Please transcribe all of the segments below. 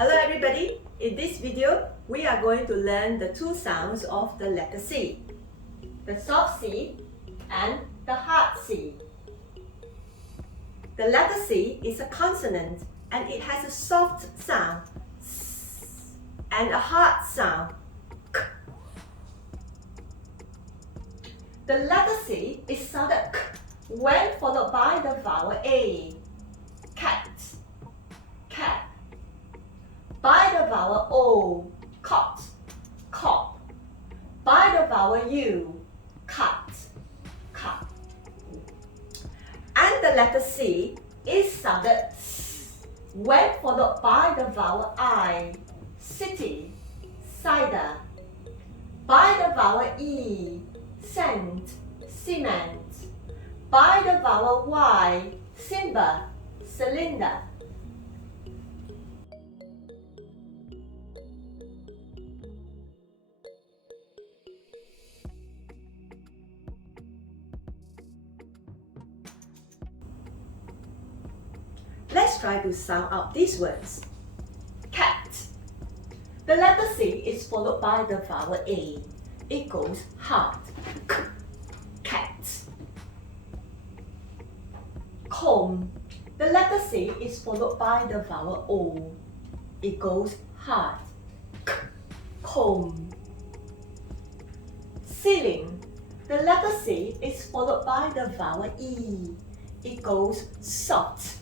Hello everybody! In this video, we are going to learn the two sounds of the letter C. The soft C and the hard C. The letter C is a consonant and it has a soft sound S and a hard sound K. The letter C is sounded K when followed by the vowel A. Cat, cat. By the vowel O, cot, cop. By the vowel U, cut, cut. And the letter C is sounded S when followed by the vowel I, city, cider. By the vowel E, scent, cement. By the vowel Y, cylinder, cylinder. Let's try to sound out these words. Cat. The letter C is followed by the vowel A. It goes hard. K. Cat. Comb. The letter C is followed by the vowel O. It goes hard. K. Comb. Ceiling. The letter C is followed by the vowel E. It goes soft.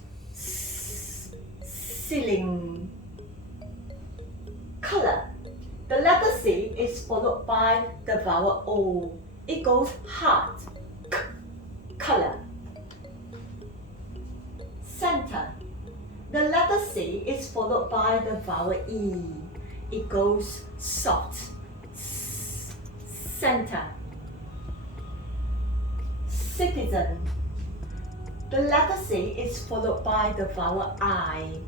Ceiling. Color. The letter C is followed by the vowel O. It goes hard. K. Color. Center. The letter C is followed by the vowel E. It goes soft. Center. Citizen. The letter C is followed by the vowel I.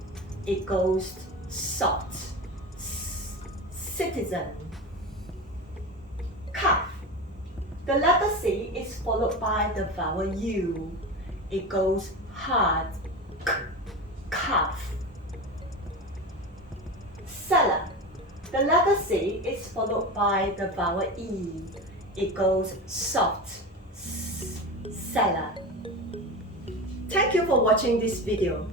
It goes soft. Citizen. Cuff. The letter C is followed by the vowel U. It goes hard. Cuff. Cellar. The letter C is followed by the vowel E. It goes soft. Cellar. Thank you for watching this video.